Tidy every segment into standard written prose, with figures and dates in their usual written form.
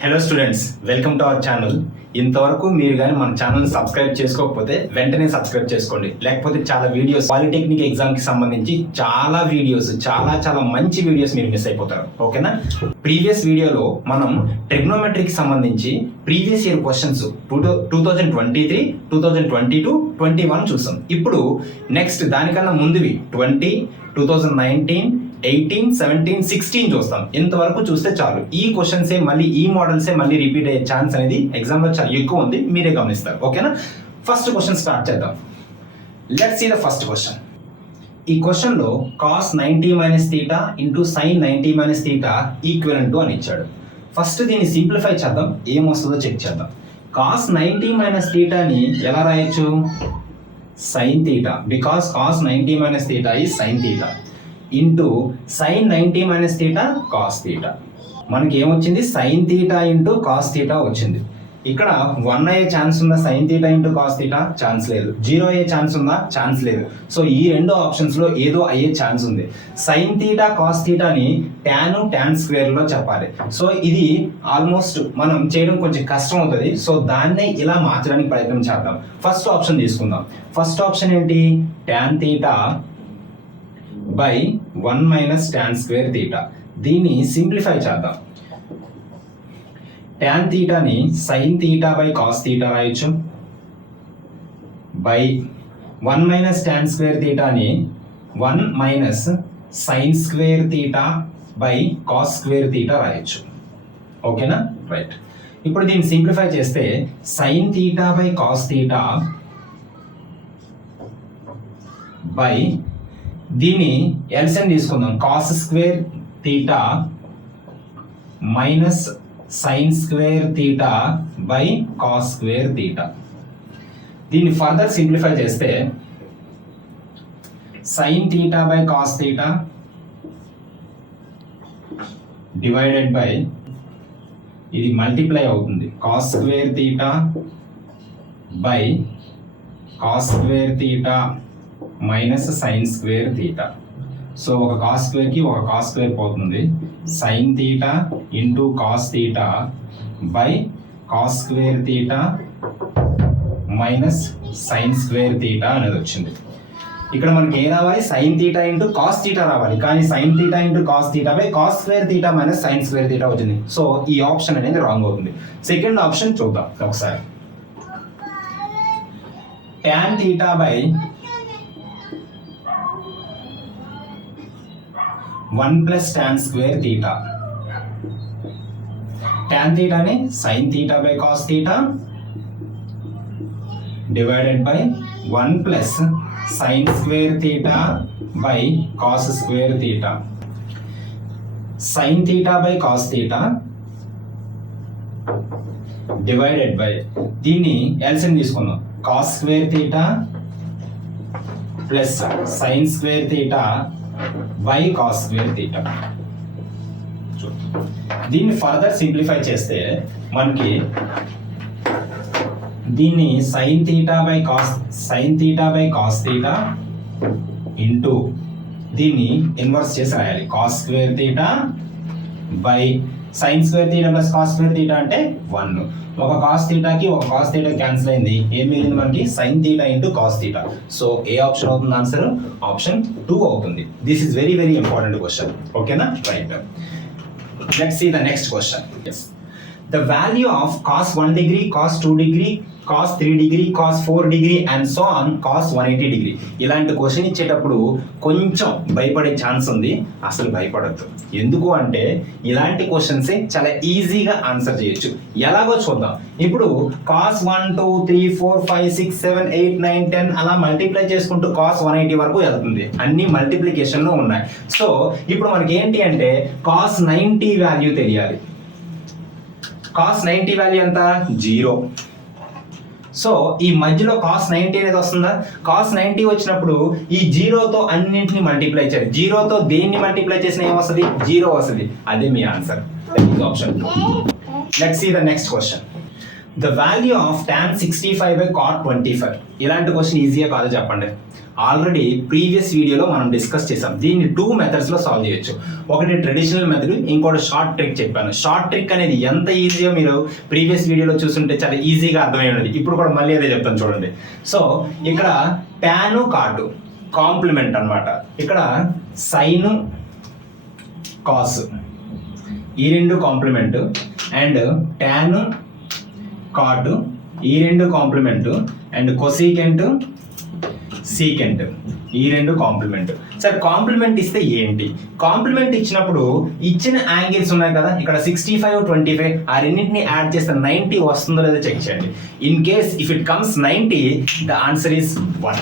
Hello students, welcome to our channel. ఇంతవరకు మీరు కానీ మన ఛానల్ని సబ్స్క్రైబ్ చేసుకోకపోతే వెంటనే సబ్స్క్రైబ్ చేసుకోండి. లేకపోతే చాలా వీడియోస్ పాలిటెక్నిక్ ఎగ్జామ్కి సంబంధించి చాలా వీడియోస్ చాలా మంచి వీడియోస్ మీరు మిస్ అయిపోతారు. ఓకేనా? ప్రీవియస్ వీడియోలో మనం ట్రిగ్నోమెట్రీకి సంబంధించి ప్రీవియస్ ఇయర్ క్వశ్చన్స్ 2023, 2022, 21 చూసాం. ఇప్పుడు నెక్స్ట్ దానికన్నా ముందువి 2019, 18, 17, 16 చూస్తాం. ఇంతవరకు చూస్తే చాలు. ఈ క్వశ్చన్సే మళ్ళీ ఈ మోడల్సే మళ్ళీ రిపీట్ అయ్యే ఛాన్స్ అనేది ఎగ్జామ్లో చాలా ఎక్కువ ఉంది. మీరే గమనిస్తారు. ఓకేనా? ఫస్ట్ క్వశ్చన్ స్టార్ట్ చేద్దాం. Let's see the first question. ఈ క్వశ్చన్లో cos 90 - θ into sin 90 - θ equivalent to అని ఇచ్చాడు. ఫస్ట్ దీన్ని సింప్లిఫై చేద్దాం, ఏమొస్తుందో చెక్ చేద్దాం. cos 90 - θని ఎలా రాయొచ్చు? sin θ, because cos 90 - θ is sin θ into sin 90 - θ cos θ. మనకి ఏమొచ్చింది? sin θ ఇంటూ cos θ వచ్చింది. ఇక్కడ 1 అయ్యే ఛాన్స్ ఉందా? sin θ ఇంటూ cos θ ఛాన్స్ లేదు. 0 అయ్యే ఛాన్స్ ఉందా? ఛాన్స్ లేదు. సో ఈ రెండు ఆప్షన్స్లో ఏదో అయ్యే ఛాన్స్ ఉంది. sin θ cos θని tan స్క్వేర్లో చెప్పాలి. సో ఇది ఆల్మోస్ట్ మనం చేయడం కొంచెం కష్టం అవుతుంది. సో దాన్నే ఇలా మార్చడానికి ప్రయత్నం చేద్దాం. ఫస్ట్ ఆప్షన్ తీసుకుందాం. ఫస్ట్ ఆప్షన్ ఏంటి? tan θ by 1 - tan square θ. దీన్ని సింప్లిఫై చేద్దాం. tan θని sin θ బై cos θ రాయొచ్చు, బై 1 - tan స్క్వేర్ θని 1 - sin square θ by cos square θ రాయొచ్చు. ఓకేనా? రైట్. ఇప్పుడు దీన్ని సింప్లిఫై చేస్తే sin θ బై cos θ బై దీన్ని ఎల్సిఎం తీసుకుందాం. cos square θ minus sin square θ by cos square θ. దీన్ని ఫర్దర్ సింప్లిఫై చేస్తే sin θ by cos θ divided by ఇది మల్టిప్లై అవుతుంది cos square θ by cos square θ minus sin square θ. So ఒక cos స్క్వేర్కి ఒక cos square పోతుంది. sin θ into cos θ by cos square θ minus sin square θ అనేది వచ్చింది. ఇక్కడ మనకి ఏం రావాలి? sin θ ఇంటూ cos θ రావాలి. కానీ sin θ into cos θ by cos square θ minus sin square θ వచ్చింది. సో ఈ ఆప్షన్ అనేది రాంగ్ అవుతుంది. సెకండ్ ఆప్షన్ చూద్దాం ఒకసారి. tan θ by 1 + tan square θ. tan θని sin θ by cos θ divided by 1 + sin square θ by cos square θ. sin θ by cos θ divided by దీన్ని LCM తీసుకుందాం. cos square θ plus sin square θ by cos square θ. దీన్ని further simplify చేస్తే మనకి దీన్ని sin θ by cos θ into దీన్ని inverse చేసి రాయాలి. cos square θ by sin square θ plus cos square θ అంటే 1. ఒక cos θకి ఒక cos θ క్యాన్సిల్ అయింది. ఏం మిగిలింది మనకి? sin θ into cos θ. సో ఏ ఆప్షన్ అవుతుంది? ఆన్సర్ ఆప్షన్ 2 అవుతుంది. This is very important question. ఓకేనా? Right. Let's see the next question. yes. The value of cos 1 degree, cos 2 degree, cos 3 degree, cos 4 degree and so on cos 180 degree. ఇలాంటి question ఇచ్చేటప్పుడు కొంచెం భయపడే chance ఉంది. అసలు భయపడద్దు. ఎందుకు అంటే ఇలాంటి క్వశ్చన్సే చాలా ఈజీగా ఆన్సర్ చేయొచ్చు. ఎలాగో చూద్దాం. ఇప్పుడు cos 1 2 3 4 5 6 7 8 9 10 అలా మల్టిప్లై చేసుకుంటూ cos 180 వరకు వెళ్తుంది. అన్ని మల్టిప్లికేషన్లో ఉన్నాయి. సో ఇప్పుడు మనకి ఏంటి అంటే cos 90 వాల్యూ తెలియాలి. cos 90 వాల్యూ ఎంత? 0. సో ఈ మధ్యలో cos 90 అనేది వస్తుందా? cos 90 వచ్చినప్పుడు ఈ 0తో అన్నింటిని మల్టిప్లై చేయాలి. 0తో దేన్ని మల్టిప్లై చేసినా ఏమొస్తుంది? 0 వస్తుంది. అదే మీ answer. Option 2. Let's see the next question. The value of tan 65 బై cot 25. ఇలాంటి క్వశ్చన్ ఈజీగా కాదు చెప్పండి. ఆల్రెడీ ప్రీవియస్ వీడియోలో మనం డిస్కస్ చేసాం. దీన్ని 2 మెథడ్స్లో సాల్వ్ చేయొచ్చు. ఒకటి ట్రెడిషనల్ మెథడ్, ఇంకోటి షార్ట్ ట్రిక్ చెప్పాను. షార్ట్ ట్రిక్ అనేది ఎంత ఈజీగా మీరు ప్రీవియస్ వీడియోలో చూస్తుంటే చాలా ఈజీగా అర్థమై ఉన్నది. ఇప్పుడు కూడా మళ్ళీ అదే చెప్తాను చూడండి. సో ఇక్కడ టాను కాటు కాంప్లిమెంట్ అన్నమాట. ఇక్కడ సైను కాస్ ఈ రెండు కాంప్లిమెంట్, అండ్ టాను కాటు ఈ రెండు కాంప్లిమెంట్, అండ్ కొసీకెంట్ సీకెంట్ ఈ రెండు కాంప్లిమెంట్. సార్ కాంప్లిమెంట్ ఇస్తే ఏంటి? కాంప్లిమెంట్ ఇచ్చినప్పుడు ఇచ్చిన యాంగిల్స్ ఉన్నాయి కదా, ఇక్కడ 65, 25 ఆ రెండింటిని యాడ్ చేస్తే 90 వస్తుందో లేదో చెక్ చేయండి. In case if it comes 90, the answer is 1.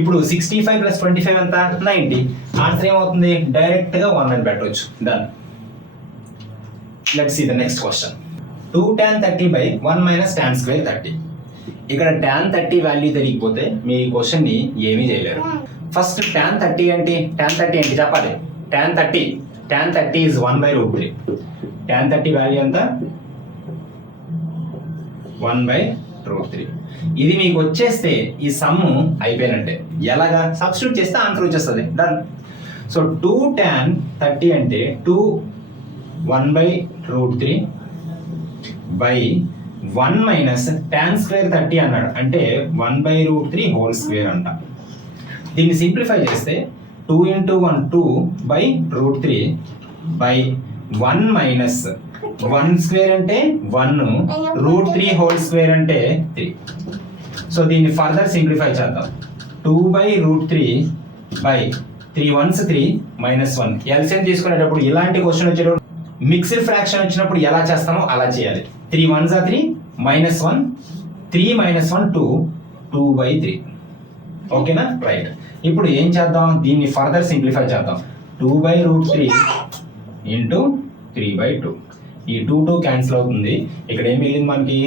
ఇప్పుడు 65 ప్లస్ 25 ఎంత? 90. ఆన్సర్ ఏమవుతుంది? డైరెక్ట్గా 1 అని పెట్టవచ్చు. Done. Let's see the next question. 2 tan 30 by 1 minus tan square 30. ఇక్కడ tan 30 వాల్యూ తెలియకపోతే మీ క్వశ్చన్ని ఏమీ చేయలేరు. ఫస్ట్ tan 30 ఏంటి? tan 30 ఏంటి చెప్పాలి. tan 30 is 1/√3. tan 30 వాల్యూ ఎంత? 1/√3. ఇది మీకు వచ్చేస్తే ఈ సమ్ అయిపోయినట్టే. ఎలాగా? సబ్స్టిట్యూట్ చేస్తే ఆన్సర్ వచ్చేస్తుంది. డన్. సో 2 tan 30 అంటే 2 1/√3 బై 1 మైనస్ tan స్క్వేర్ 30 అన్నాడు, అంటే 1/√3 హోల్ స్క్వేర్ అంట. దీన్ని సింప్లిఫై చేస్తే 2 × 1 2/√3 బై 1 మైనస్ 1 స్క్వేర్ అంటే 1, √3 హోల్ స్క్వేర్ అంటే 3. సో దీన్ని ఫర్దర్ సింప్లిఫై చేద్దాం. 2/√3 బై 3 1s 3 మైనస్ 1. ఎల్సిఎం తీసుకునేటప్పుడు ఇలాంటి క్వశ్చన్ వచ్చేటప్పుడు మిక్స్డ్ ఫ్రాక్షన్ వచ్చినప్పుడు ఎలా చేస్తామో అలా చేయాలి. 3 1s 3 మైనస్ 1 3 మైనస్ 1 2 2/3. ఓకేనా? రైట్. ఇప్పుడు ఏం చేద్దాం? దీన్ని ఫర్దర్ సింప్లిఫై చేద్దాం. 2/√3 ఇంటూ 3/2. ఈ 2 క్యాన్సిల్ అవుతుంది. ఇక్కడ ఏం మిగిలింది మనకి?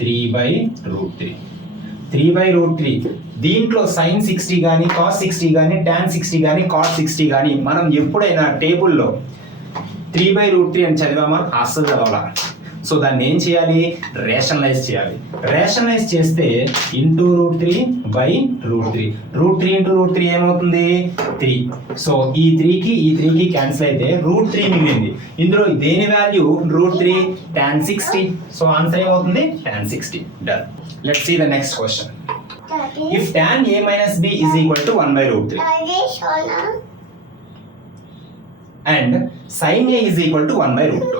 3/√3. 3/√3. దీంట్లో sin 60 కానీ cos 60 కానీ tan 60 కానీ cos 60 కానీ మనం ఎప్పుడైనా టేబుల్లో 3/√3 అని చదివామా? అస్సలు చదవాలా. సో దాన్ని ఏం చేయాలి? రేషనలైజ్ చేయాలి. రేషనలైజ్ చేస్తే ఇంటూ √3/√3. √3 × √3 ఏమవుతుంది? 3. సో ఈ 3కి క్యాన్సిల్ అయితే √3 మిగిలింది. ఇందులో దేని వాల్యూ? √3 tan 60. సో ఆన్సర్ ఏమవుతుంది? tan 60. Done. Let's see the next question. If tan a minus b is equal to 1/√3 and sin a is equal to 1/√2,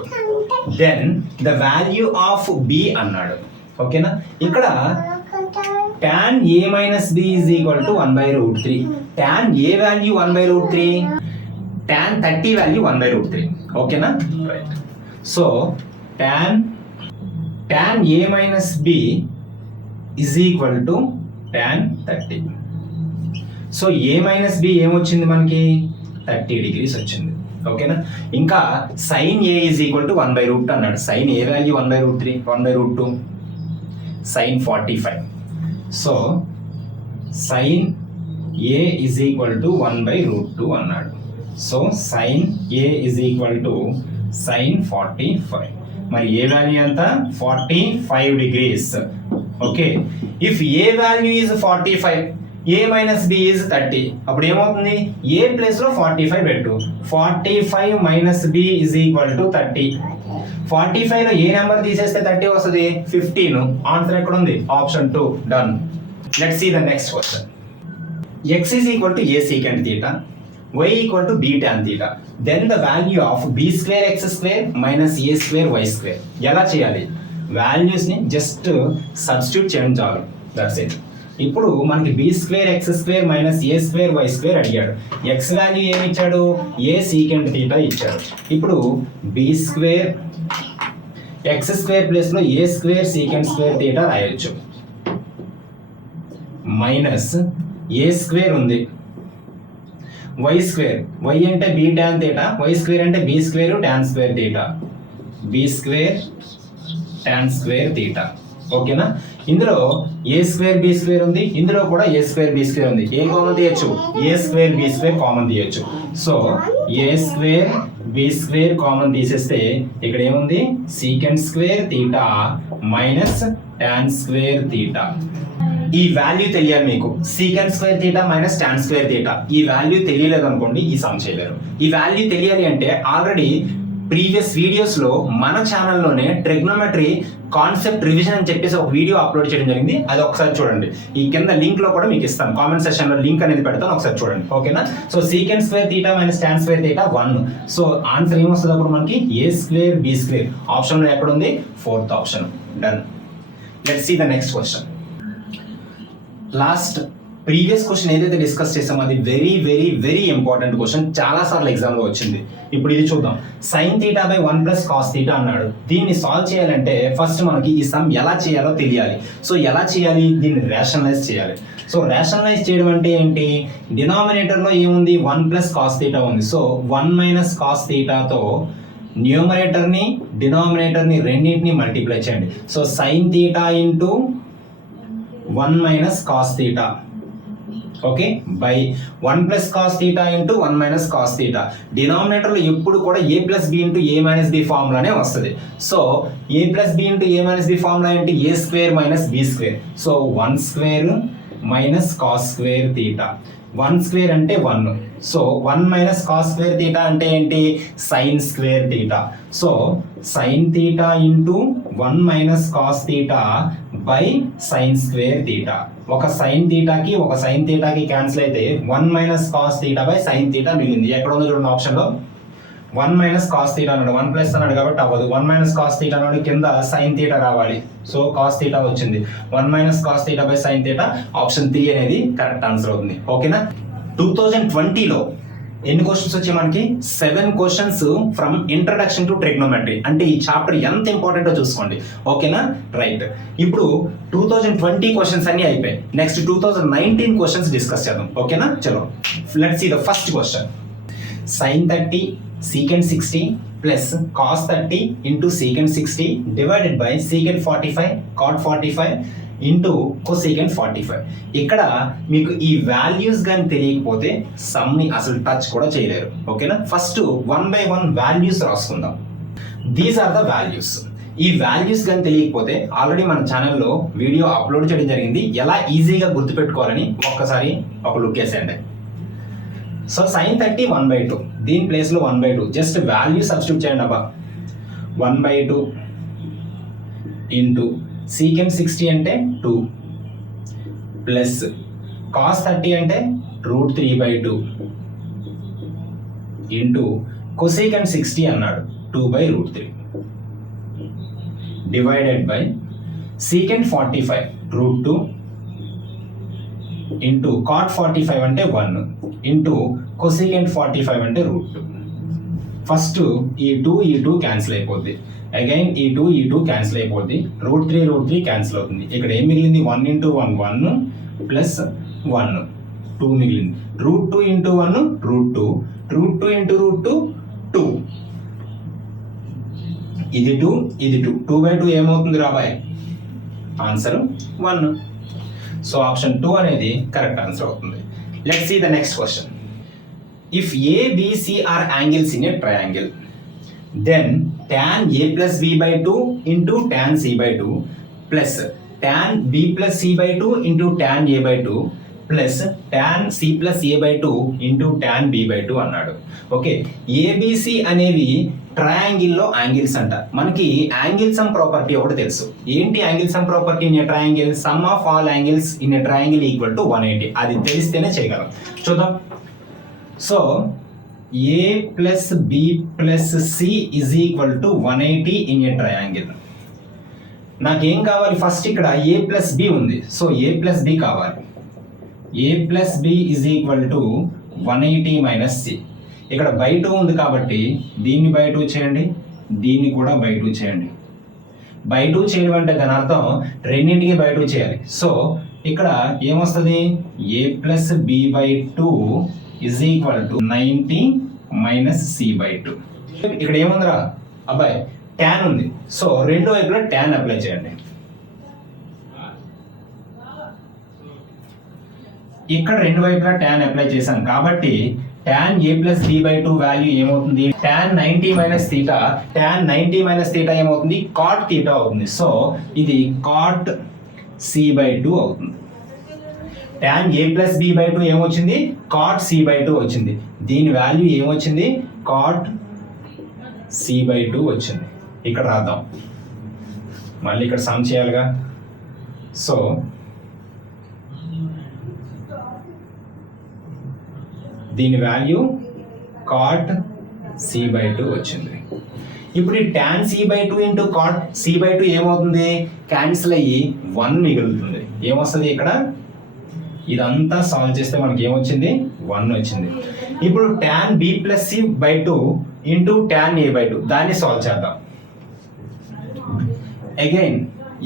then the value of b అన్నాడు. ఓకేనా? ఇక్కడ tan a minus b is equal to 1/√3. tan a value 1/√3, tan 30 value 1/√3. ఓకేనా? Right. So tan a minus b is equal to tan 30. So a minus b ఏమొచ్చింది మనకి? 30 degrees వచ్చింది. ఓకేనా? ఇంకా sin a is equal to 1/√2 అన్నాడు. sin a value 1/√3, 1/√2 sin 45. So sin a is equal to 1/√2 అన్నాడు. So sin a is equal to sin 45. మరి ఏ value ఎంత? 45 degrees. Okay. If a value is 45, a minus b is 30, అప్పుడు ఏమవుతుంది? a ప్లేస్లో 45 పెట్టు. 45 minus b is equal to 30. 45లో ఏ number తీసేస్తే 30 వస్తుంది? 15. ఆన్సర్ ఎక్కడ ఉంది? Option 2. Done. Let's see the next question. x is equal to a secant theta, y equal to b tan theta. Then the value of b square x స్క్వేర్ minus a square y square. ఎలా చేయాలి? వాల్యూస్ని just substitute చేయడం చాలు. That's it. ఇప్పుడు మనకి b square x స్క్వేర్ minus a square y square అడిగాడు. x వాల్యూ ఏమి ఇచ్చాడు? a సీకెంట్ థీటా ఇచ్చాడు. ఇప్పుడు b స్క్వేర్ x స్క్వేర్ ప్లేస్లో a square secant square theta రాయొచ్చు. మైనస్ a స్క్వేర్ ఉంది, y స్క్వేర్, y అంటే b tan theta, y square అంటే b square tan square theta, b square tan square theta. ఓకేనా. ఇందులో ఏ square B square ఉంది, ఇందులో కూడా ఏ స్క్వేర్ బి స్క్వేర్ ఉంది. ఏ కామన్ తీయచ్చు, ఏ స్క్వేర్ బి స్క్వేర్ కామన్ తీయచ్చు. సో ఏ స్క్వేర్ బి స్క్వేర్ కామన్ తీసేస్తే ఇక్కడ ఏముంది, secant square theta minus tan square theta. ఈ వాల్యూ తెలియాలి మీకు, secant square theta minus tan square theta. ఈ వాల్యూ తెలియలేదు అనుకోండి ఈ సమ్ చేయలేరు. ఈ వాల్యూ తెలియాలి అంటే ఆల్రెడీ ప్రీవియస్ వీడియోస్ లో మన ఛానల్లోనే ట్రిగ్నోమెట్రీ కాన్సెప్ట్ రివిజన్ అని చెప్పేసి ఒక వీడియో అప్లోడ్ చేయడం జరిగింది. అది ఒకసారి చూడండి. ఈ కింద లింక్ లో కూడా మీకు ఇస్తాను, కామెంట్ సెక్షన్ లో లింక్ అనేది పెడతాను, ఒకసారి చూడండి. ఓకేనా. So secant square theta minus tan square theta 1. So answer ఏమొస్తుంది అప్పుడు మనకి, A square B square. Option లో ఎక్కడ ఉంది, 4th option. Done. Let's see the next question. Last previous question ఏదైతే డిస్కస్ చేసామో అది very very very important question, చాలా సార్లు ఎగ్జామ్ లో వచ్చింది. ఇప్పుడు ఇది చూద్దాం. Sine theta by 1 plus cos theta అన్నాడు. దీన్ని సాల్వ్ చేయాలంటే ఫస్ట్ మనకి ఈ సమ్ ఎలా చేయాలో తెలియాలి. సో ఎలా చేయాలి, దీన్ని రేషనలైజ్ చేయాలి. సో రేషనలైజ్ చేయడం అంటే ఏంటి, డినామినేటర్ లో ఏముంది, 1 ప్లస్ కాస్ తీటా ఉంది. సో 1 మైనస్ కాస్ తీటాతో న్యూమరేటర్ ని డినామినేటర్ ని రెండింటిని మల్టిప్లై చేయండి. So sine theta into 1 minus cos theta, okay, by 1 plus cos theta into 1 minus cos theta. డినామినేటర్లో ఎప్పుడు కూడా a plus B into A minus b ఫార్ములానే వస్తుంది. సో ఏ ప్లస్ బి ఇంటూ ఏ మైనస్ బి ఫార్ములా ఏంటి, a square minus B square. So 1 square minus cos square theta. 1 square అంటే 1. So 1 minus cos square theta అంటే ఏంటి, sign square theta. So sine theta into 1 minus cos theta by sine square theta. ఒక sign తీటాకి ఒక sign తీటాకి cancel అయితే 1 minus cos theta by sine theta మిగిలింది. ఎక్కడ ఉందో చూడండి ఆప్షన్ లో, 1 మైనస్ కాస్ తీటా అన్నాడు, 1 ప్లస్ అన్నాడు కాబట్టి అవ్వదు. 1 మైనస్ కాస్ తీటా అన్నాడు, కింద సైన్ తీటా రావాలి. సో కాస్ తీటా వచ్చింది. 1 minus cos theta by sine theta, option 3 అనేది కరెక్ట్ ఆన్సర్ అవుతుంది. ఓకేనా. 2020లో ఎన్ని క్వశ్చన్స్ వచ్చాయి మనకి, 7 questions from introduction to trigonometry. అంటే ఈ చాప్టర్ ఎంత ఇంపార్టెంటో చూసుకోండి. ఓకేనా, రైట్. ఇప్పుడు 2020 క్వశ్చన్స్ అన్ని అయిపోయాయి. నెక్స్ట్ 2019 క్వశ్చన్స్ డిస్కస్ చేద్దాం. ఓకేనా, చలో let's see the first question. Sine 30 secant 60 plus cos 30 into secant 60 divided by secant 45 cot 45 into cosecant 45. ఇక్కడ మీకు ఈ వాల్యూస్ కానీ తెలియకపోతే సమ్ని అసలు టచ్ కూడా చేయలేరు. ఓకేనా. ఫస్ట్ 1 by 1 వాల్యూస్ రాసుకుందాం. These are the values. ఈ వాల్యూస్ కానీ తెలియకపోతే ఆల్రెడీ మన ఛానల్లో వీడియో అప్లోడ్ చేయడం జరిగింది, ఎలా ఈజీగా గుర్తుపెట్టుకోవాలని ఒక్కసారి ఒక లుక్ వేసేయండి. సో సైన్ 30 1/2, దీని ప్లేస్లో 1/2, జస్ట్ వాల్యూ సబ్స్టిట్యూట్ చేయండి అబ్బా. 1/2 ఇంటూ సీకెంట్ 60 అంటే 2 ప్లస్ కాస్ 30 అంటే √3/2 ఇంటూ కొసీకెంట్ 60 అన్నాడు 2/√3 divided by secant 45 √2 into cot 45 అంటే 1 ఇంటూ కొసీకెంట్ 45 అంటే √2. ఫస్ట్ ఈ 2 క్యాన్సిల్ అయిపోద్ది, అగైన్ ఈ 2 క్యాన్సిల్ అయిపోద్ది, √3 క్యాన్సిల్ అవుతుంది. ఇక్కడ ఏం మిగిలింది, 1 ఇంటూ 1 1 ప్లస్ 1 2 మిగిలింది. √2 ఇంటూ 1 √2, √2 ఇంటూ √2 2. ఇది 2 ఇది 2, 2/2 ఏమవుతుంది రాబాయ్, ఆన్సర్ 1. సో ఆప్షన్ 2 అనేది కరెక్ట్ ఆన్సర్ అవుతుంది. Let's see the next question. If A B C are angles in a triangle, then tan a plus b by 2 into tan c by 2 plus tan b plus c by 2 into tan a by 2 plus tan c plus a by 2 into tan b by 2 అన్నాడు. Okay, ABC అనేవి triangle లో angles అంట. మనకి angle sum property ఒకటి తెలుసు. ఏంటి angle sum property in a triangle, some of all angles in a triangle equal to 180. అది తెలిస్తేనే చేయగలం. చూద్దాం. So a plus b plus c is equal to 180 in a triangle. నాకేం కావాలి, ఫస్ట్ ఇక్కడ a plus b ఉంది, so a plus b కావాలి. a plus b is equal to 180 minus c. ఇక్కడ బై 2 ఉంది కాబట్టి దీన్ని బై 2 చేయండి, దీన్ని కూడా బై 2 చేయండి. బై 2 చేయడం అంటే దాని అర్థం రెండింటికి బై 2 చేయాలి. సో ఇక్కడ ఏమొస్తుంది, a plus b by 2 is equal to 90 minus c by 2. ఇక్కడ ఏముందిరా అబ్బాయి, tan ఉంది. సో రెండో వైపులో tan అప్లై చేయండి. ఇక్కడ రెండు వైపులా tan అప్లై చేశాను కాబట్టి tan a plus b by 2 value ఏమవుతుంది, tan 90 minus theta, tan 90 minus theta ఏమవుతుంది, cot తీటా అవుతుంది. సో ఇది cot c బై 2 అవుతుంది. tan a plus b by 2 ఏమొచ్చింది, cot c బై 2 వచ్చింది. దీని వాల్యూ ఏమొచ్చింది, cot c బై 2 వచ్చింది. ఇక్కడ రాద్దాం, మళ్ళీ ఇక్కడ సమ్ చేయాలిగా. సో దీని వాల్యూ cot c బై 2 వచ్చింది. ఇప్పుడు ఈ tan c by 2 into cot c by 2 ఏమవుతుంది, క్యాన్సిల్ అయ్యి 1 మిగులుతుంది. ఏమొస్తుంది ఇక్కడ, ఇదంతా సాల్వ్ చేస్తే మనకి ఏమొచ్చింది, 1 వచ్చింది. ఇప్పుడు tan b plus c by 2 into tan a by 2 దాన్ని సాల్వ్ చేద్దాం. Again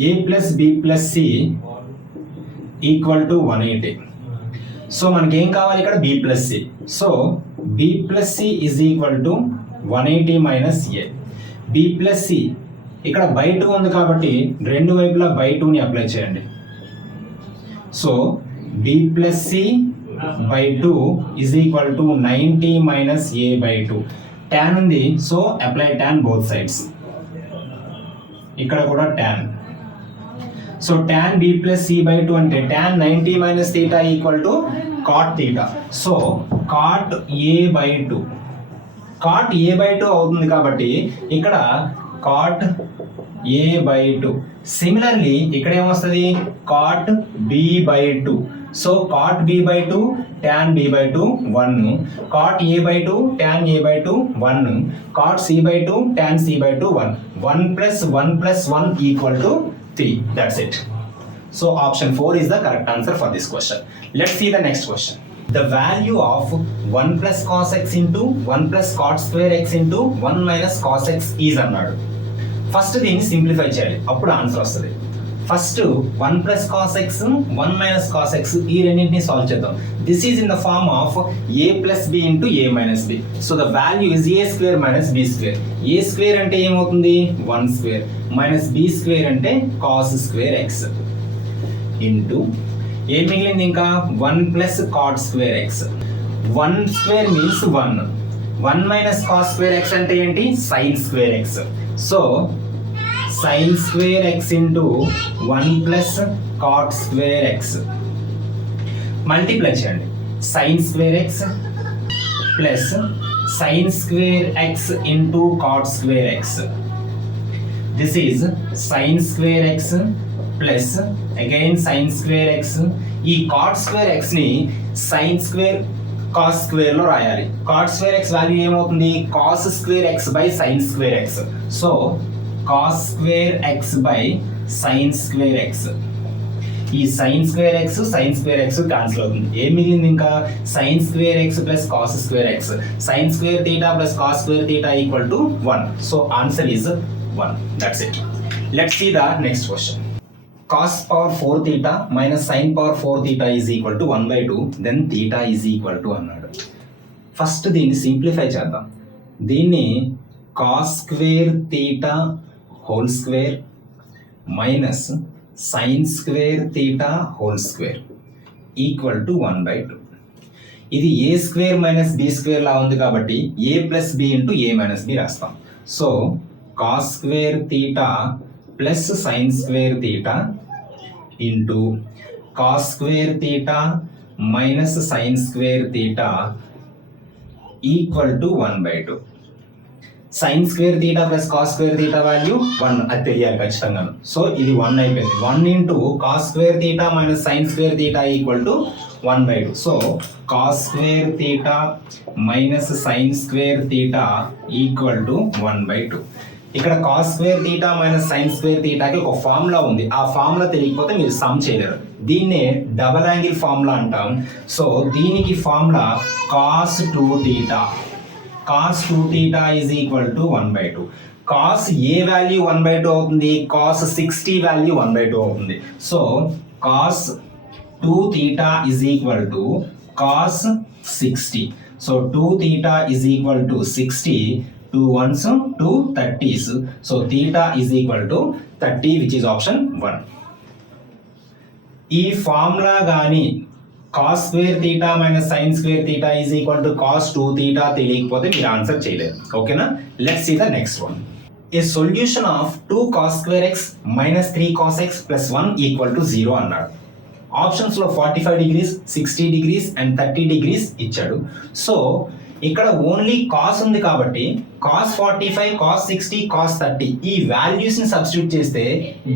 a plus b plus c equal to 180. So మనకి ఏం కావాలి ఇక్కడ, b plus c. So b plus c is equal to 180 minus a. b plus c ఇక్కడ by 2 ఉంది కాబట్టి రెండు వైపులా బై 2ని అప్లై చేయండి. So b plus c by 2 is equal to 90 minus a by 2. tan ఉంది, so apply tan both sides. ఇక్కడ కూడా tan. So tan b plus c by 2 అంటే tan 90 minus theta equal to cot theta. So cot a by 2, cot a by 2 అవుతుంది కాబట్టి ఇక్కడ cot a by 2. Similarly ఇక్కడ ఏమొస్తుంది, cot b by 2. So cot b by 2 tan b by 2 1, cot a by 2 tan a by 2 1, cot c by 2 tan c by 2 1. 1 plus 1 plus 1 equal to 3. That's it. So option 4 is the correct answer for this question. Let's see the next question. The value of 1 plus cos x into 1 plus cot square x into 1 minus cos x is అన్నాడు. First దీన్ని simplify చేయాలి, అప్పుడు answer వస్తుంది. First 1 plus cos x 1 minus cos x ఈ రెండింటిని solve చేద్దాం. This is in the form of a plus b into a minus b. So the value is a square minus b square. a square అంటే ఏమవుతుంది, 1 square minus b square అంటే cos square x into ఏం మిగిలింది ఇంకా 1 plus cot square x. 1 square means 1. 1 minus cos square x అంటే ఏంటి, sin square x. So sin square x into 1 plus cot square x. Multiply చేయండి, sin square x plus sin square x into cot square x. This is sin square x plus again sin square x. ఈ cot square x ని sin square cos square లో రాయాలి. cot square x value ఏమవుతుంది, cos square x by sin square x. So cos square x by sin square x. ఈ sin square x sin square x cancel అవుతుంది. ఏం మిగిలింది ఇంకా, sin square x plus cos square x. sin square theta plus cos square theta equal to 1. So answer is 1. That's it. Let's see the next question. Cos power 4 theta minus sin power 4 theta is equal to 1 by 2. Then theta is equal to అన్నాడు. First దీన్ని simplify చేద్దాం. దీన్ని cos square theta whole square minus sin square theta whole square equal to 1 by 2. ఇది a square minus b square లా ఉంది కాబట్టి a plus b into a minus b రాస్తాం. So cos square theta plus sin square theta into cos square theta minus sin square theta equal to 1 by 2. sin square theta plus cos square theta value 1 అది తెలియాలి ఖచ్చితంగా. So ఇది 1 అయిపోయింది. 1 into cos square theta minus sin square theta equal to 1 by 2. So cos square theta minus sin square theta equal to 1 by 2. ఇక్కడ cos square theta minus sin square theta కి ఒక formula ఉంది. ఆ formula తెలియకపోతే మీరు sum చేయలేరు. దీన్నే double angle formula అంటాం. సో దీనికి formula cos 2 theta. cos 2 theta is equal to 1 by 2. cos a value 1 by 2 అవుతుంది, cos 60 వాల్యూ 1 by 2 అవుతుంది. So cos 2 theta is equal to cos 60. So 2 theta is equal to 60. 2 ones 2 30s. So theta is equal to 30, which is option 1. ఈ formula గాని cos square theta minus sine square theta is equal to cos 2 theta తెలియకపోతే మీరు answer చేయలేరు. ఓకేనా, let's see the next one. A solution of 2 cos square x minus 3 cos x plus 1 equal to 0 అన్నాడు. Options లో 45 degrees 60 degrees and 30 degrees ఇచ్చాడు. So ఇక్కడ only cos ఉంది కాబట్టి కాస్ 45 కాస్ 60 కాస్ 30 ఈ వాల్యూస్ ని సబ్స్టిట్యూట్ చేస్తే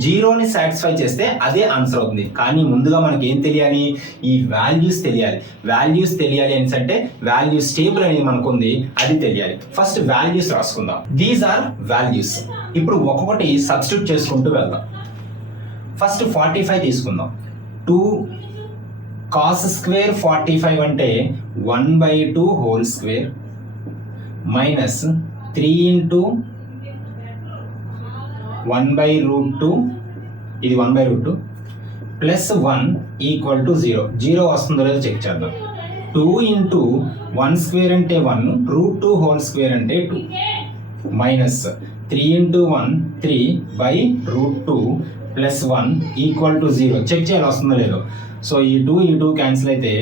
0ని సాటిస్ఫై చేస్తే అదే ఆన్సర్ అవుతుంది. కానీ ముందుగా మనకి ఏం తెలియాలి, ఈ వాల్యూస్ తెలియాలి. వాల్యూస్ తెలియాలి అంటే వాల్యూస్ టేబుల్ అనేది మనకు ఉంది, అది తెలియాలి. ఫస్ట్ వాల్యూస్ రాసుకుందాం. These are values. ఇప్పుడు ఒక్కొక్కటి సబ్స్టిట్యూట్ చేసుకుంటూ వెళ్దాం. ఫస్ట్ 45 తీసుకుందాం. 2 కాస్ స్క్వేర్ 45 అంటే 1/2 హోల్ స్క్వేర్ మైనస్ 3 ఇంటూ 1/√2 ఇది 1/√2 ప్లస్ 1 ఈక్వల్ టు 0. 0 వస్తుందో లేదో చెక్ చేద్దాం. 2 ఇంటూ 1 స్క్వేర్ అంటే 1, √2 హోల్ స్క్వేర్ అంటే 2 minus 3 into 1 3/√2 plus 1 equal to 0. Check చేయాలి వస్తుందో లేదో. సో ఈ 2 క్యాన్సిల్ అయితే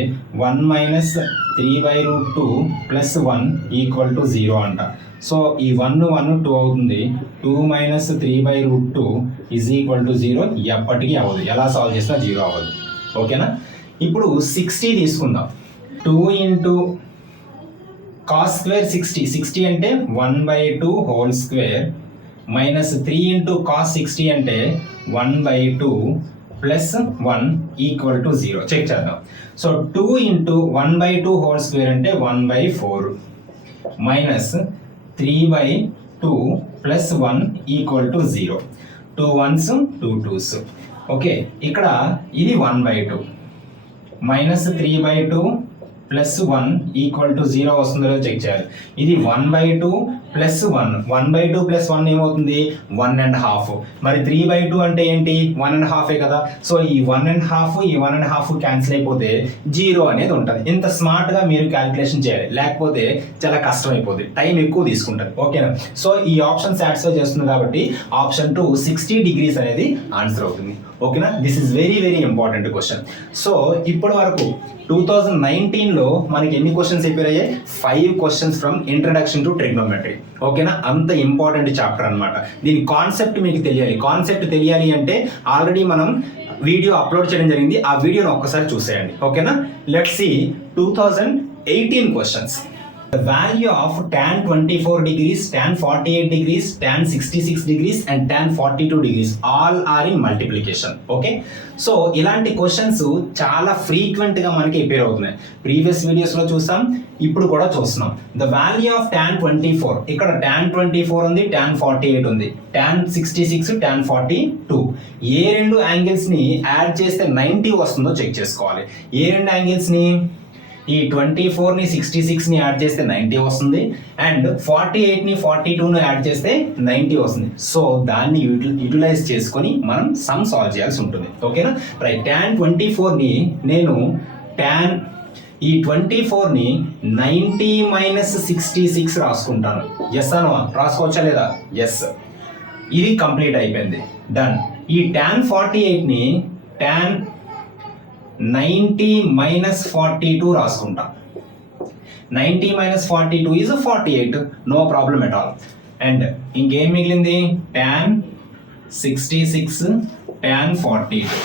1 మైనస్ 3/√2 ప్లస్ 1 ఈక్వల్ టు 0 అంట. సో ఈ 1 2 అవుతుంది. 2 మైనస్ 3/√2 ఈజ్ ఈక్వల్ టు 0 ఎప్పటికీ అవ్వదు. ఎలా సాల్వ్ చేసినా 0 అవ్వదు. ఓకేనా, ఇప్పుడు 60 తీసుకుందాం. 2 ఇంటూ కాస్ స్క్వేర్ 60 అంటే 1/2 whole square minus 3 into cos 60 అంటే 1/2 ప్లస్ 1 ఈక్వల్ టు 0. చెక్ చేద్దాం. సో 2 ఇంటూ 1/2 హోల్ స్క్వేర్ అంటే 1/4 minus 3/2 plus 1 equal to 0. 2 1s 2 2s. Okay, ఇక్కడ ఇది 1/2 మైనస్ 3/2 ప్లస్ 1 ఈక్వల్ టు 0 వస్తుందో చెక్ చేయాలి. ఇది 1/2 ప్లస్ 1, 1/2 ప్లస్ 1 ఏమవుతుంది 1.5. మరి 3/2 అంటే ఏంటి 1.5 కదా. సో ఈ 1.5 ఈ 1.5 క్యాన్సిల్ అయిపోతే 0 అనేది ఉంటుంది. ఇంత స్మార్ట్ గా మీరు క్యాల్కులేషన్ చేయాలి, లేకపోతే చాలా కష్టం అయిపోతుంది, టైం ఎక్కువ తీసుకుంటుంది. ఓకేనా, సో ఈ ఆప్షన్ సాటిస్ఫై చేస్తుంది కాబట్టి ఆప్షన్ 2 60 డిగ్రీస్ అనేది ఆన్సర్ అవుతుంది. ఓకేనా, this is very very important question. So ఇప్పటి వరకు 2019లో మనకి ఎన్ని క్వశ్చన్స్ ప్రిపేర్ అయ్యాయి, 5 questions from introduction to trigonometry. ఓకేనా, అంత ఇంపార్టెంట్ చాప్టర్ అన్నమాట. దీని కాన్సెప్ట్ మీకు తెలియాలి. కాన్సెప్ట్ తెలియాలి అంటే ఆల్రెడీ మనం వీడియో అప్లోడ్ చేయడం జరిగింది, ఆ వీడియోని ఒక్కసారి చూసేయండి. ఓకేనా, let's see 2018 questions. The value of tan 24 degrees, tan 48 degrees, tan 66 degrees and tan 42 degrees all are in multiplication. Okay, so ఇలాంటి క్వశ్చన్స్ చాలా ఫ్రీక్వెంట్ గా మనకి అపియర్ అవుతున్నాయి. ప్రీవియస్ వీడియోస్ లో చూసాం, ఇప్పుడు కూడా చూస్తున్నాం. ద వాల్యూ ఆఫ్ tan 24, ఇక్కడ tan 24 ఉంది, tan 48 ఉంది, tan 66 tan 42. ఏ రెండు యాంగిల్స్ ని యాడ్ చేస్తే 90 వస్తుందో చెక్ చేసుకోవాలి. ఏ రెండు యాంగిల్స్ ని, ఈ 24ని 66ని యాడ్ చేస్తే 90 వస్తుంది, అండ్ 48ని 42ని యాడ్ చేస్తే 90 వస్తుంది. సో దాన్ని యూటిలైజ్ చేసుకొని మనం సమ్ సాల్వ్ చేయాల్సి ఉంటుంది. ఓకేనా, రైట్. tan 24ని నేను ఈ 24ని 90 మైనస్ 66 రాసుకుంటాను. ఎస్ అను రాసుకోవచ్చా లేదా? ఎస్, ఇది కంప్లీట్ అయిపోయింది, డన్. ఈ tan 48ని tan 90 మైనస్ 42 రాసుకుంటా. 90 minus 42 is 48, no problem at all. And ఇంకేం మిగిలింది, tan 66 tan 42.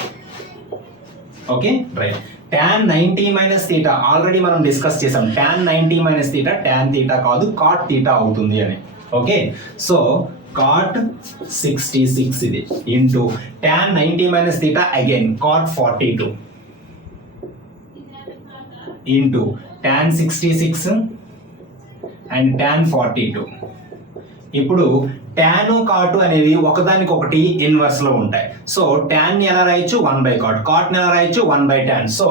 Okay, right. tan 90 minus theta already మనం డిస్కస్ చేసాం. tan 90 minus theta tan theta కాదు, cot తీటా అవుతుంది అని. ఓకే, సో cot 66 ఇది into tan 90 minus theta again cot 42 into tan 66 and tan 42. ఇప్పుడు tan cot అనేవి ఒకదానికొకటి inverse లో ఉంటాయి. సో tan ని ఎలా రాయొచ్చు 1/cot, cot ని ఎలా రాయొచ్చు 1/tan. సో